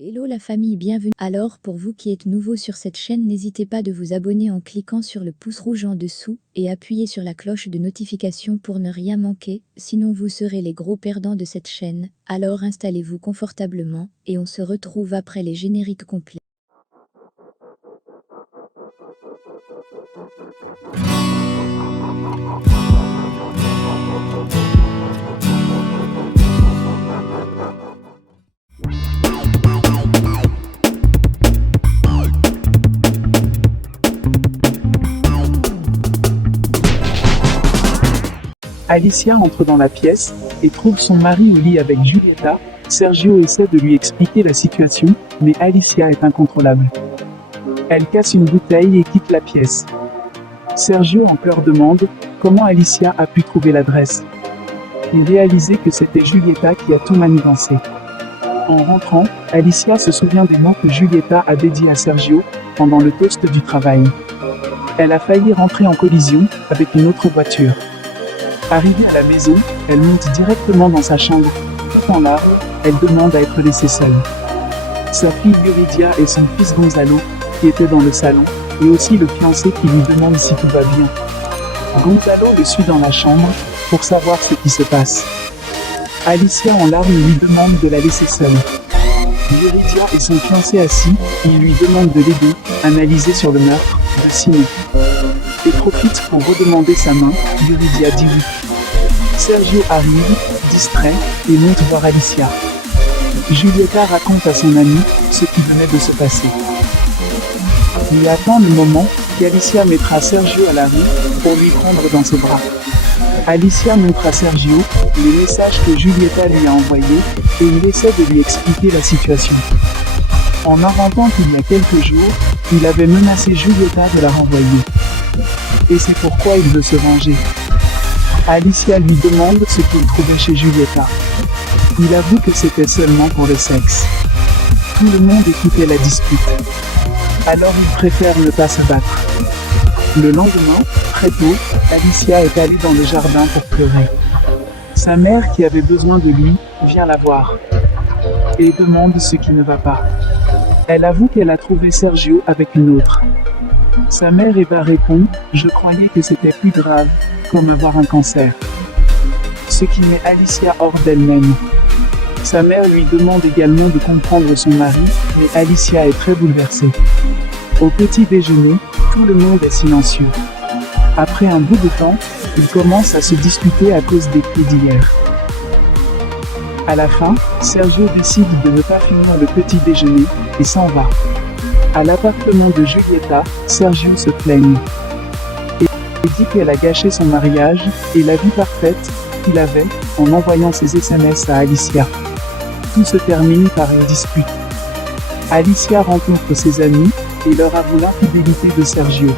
Hello la famille, bienvenue. Alors pour vous qui êtes nouveau sur cette chaîne, n'hésitez pas de vous abonner en cliquant sur le pouce rouge en dessous et appuyez sur la cloche de notification pour ne rien manquer, sinon vous serez les gros perdants de cette chaîne. Alors installez-vous confortablement et on se retrouve après les génériques complets. Alicia entre dans la pièce et trouve son mari au lit avec Giulietta. Sergio essaie de lui expliquer la situation, mais Alicia est incontrôlable. Elle casse une bouteille et quitte la pièce. Sergio en pleurs demande comment Alicia a pu trouver l'adresse. Il réalise que c'était Giulietta qui a tout manigancé. En rentrant, Alicia se souvient des mots que Giulietta a dédiés à Sergio pendant le toast du travail. Elle a failli rentrer en collision avec une autre voiture. Arrivée à la maison, elle monte directement dans sa chambre. Tout en larmes, elle demande à être laissée seule. Sa fille Yuridia et son fils Gonzalo, qui étaient dans le salon, et aussi le fiancé qui lui demande si tout va bien. Gonzalo le suit dans la chambre pour savoir ce qui se passe. Alicia en larmes lui demande de la laisser seule. Yuridia et son fiancé assis, il lui demande de l'aider, analyser sur le meurtre de Simon. Et profite pour redemander sa main, Yuridia dit oui. Sergio arrive, distrait, et monte voir Alicia. Giulietta raconte à son ami ce qui venait de se passer. Il attend le moment qu'Alicia mettra Sergio à la rue pour lui prendre dans ses bras. Alicia montre à Sergio les messages que Giulietta lui a envoyés et il essaie de lui expliquer la situation. En inventant qu'il y a quelques jours, il avait menacé Giulietta de la renvoyer. Et c'est pourquoi il veut se venger. Alicia lui demande ce qu'il trouvait chez Giulietta. Il avoue que c'était seulement pour le sexe. Tout le monde écoutait la dispute. Alors il préfère ne pas se battre. Le lendemain, très tôt, Alicia est allée dans le jardin pour pleurer. Sa mère, qui avait besoin de lui, vient la voir. Et demande ce qui ne va pas. Elle avoue qu'elle a trouvé Sergio avec une autre. Sa mère Eva répond « Je croyais que c'était plus grave, comme avoir un cancer. » Ce qui met Alicia hors d'elle-même. Sa mère lui demande également de comprendre son mari, mais Alicia est très bouleversée. Au petit déjeuner, tout le monde est silencieux. Après un bout de temps, ils commencent à se disputer à cause des cris d'hier. À la fin, Sergio décide de ne pas finir le petit déjeuner et s'en va. À l'appartement de Giulietta, Sergio se plaigne. Et dit qu'elle a gâché son mariage et la vie parfaite qu'il avait en envoyant ses SMS à Alicia. Tout se termine par une dispute. Alicia rencontre ses amis et leur avoue l'infidélité de Sergio.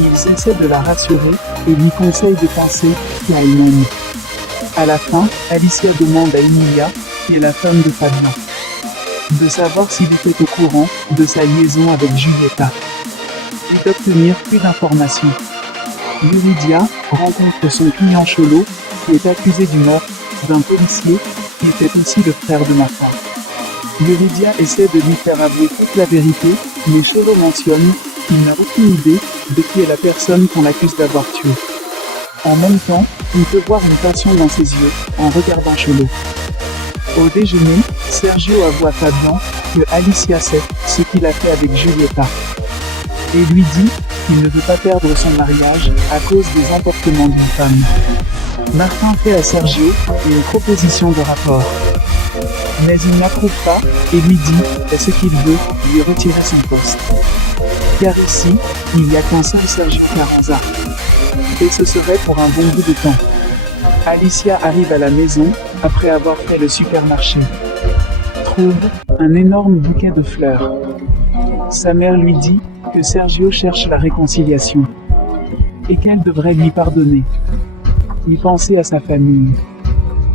Ils essaient de la rassurer et lui conseillent de penser qu'à elle-même. À la fin, Alicia demande à Emilia, qui est la femme de Fabien, de savoir s'il était au courant de sa liaison avec Giulietta et d'obtenir plus d'informations. Yuridia rencontre son client Cholo, qui est accusé du meurtre d'un policier qui était aussi le frère de ma femme. Yuridia essaie de lui faire avouer toute la vérité, mais Cholo mentionne qu'il n'a aucune idée de qui est la personne qu'on accuse d'avoir tué. En même temps, on peut voir une passion dans ses yeux en regardant Cholo. Au déjeuner, Sergio avoue à Fabien que Alicia sait ce qu'il a fait avec Giulietta et lui dit qu'il ne veut pas perdre son mariage à cause des emportements d'une femme. Martin fait à Sergio une proposition de rapport, mais il n'approuve pas et lui dit ce qu'il veut lui retirer son poste. Car ici, il n'y a qu'un seul Sergio Carranza. Et ce serait pour un bon bout de temps. Alicia arrive à la maison après avoir fait le supermarché. Trouve un énorme bouquet de fleurs. Sa mère lui dit que Sergio cherche la réconciliation et qu'elle devrait lui pardonner. Y penser à sa famille.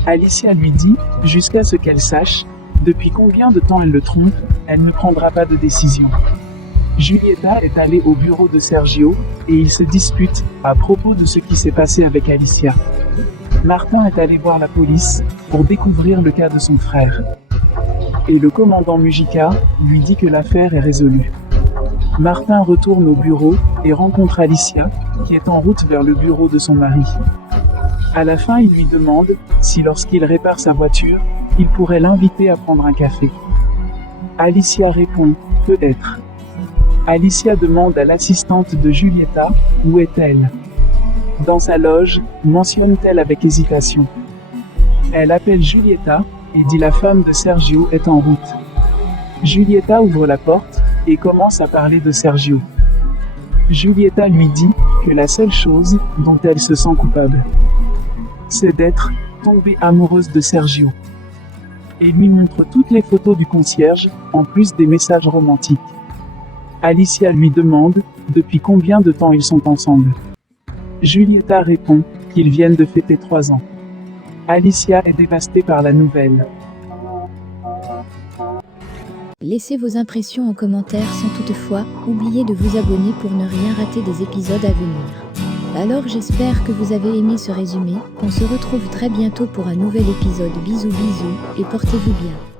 Alicia lui dit, jusqu'à ce qu'elle sache, depuis combien de temps elle le trompe, elle ne prendra pas de décision. Giulietta est allée au bureau de Sergio et ils se disputent à propos de ce qui s'est passé avec Alicia. Martin est allé voir la police pour découvrir le cas de son frère. et le commandant Mujica lui dit que l'affaire est résolue. Martin retourne au bureau et rencontre Alicia, qui est en route vers le bureau de son mari. À la fin, il lui demande si lorsqu'il répare sa voiture, il pourrait l'inviter à prendre un café. Alicia répond « Peut-être ». Alicia demande à l'assistante de Giulietta « Où est-elle » Dans sa loge, mentionne-t-elle avec hésitation. Elle appelle Giulietta et dit la femme de Sergio est en route. Giulietta ouvre la porte et commence à parler de Sergio. Giulietta lui dit que la seule chose dont elle se sent coupable, c'est d'être tombée amoureuse de Sergio. Et lui montre toutes les photos du concierge, en plus des messages romantiques. Alicia lui demande depuis combien de temps ils sont ensemble. Giulietta répond qu'ils viennent de fêter 3 ans. Alicia est dévastée par la nouvelle. Laissez vos impressions en commentaire sans toutefois oublier de vous abonner pour ne rien rater des épisodes à venir. Alors j'espère que vous avez aimé ce résumé, on se retrouve très bientôt pour un nouvel épisode. Bisous bisous et portez-vous bien.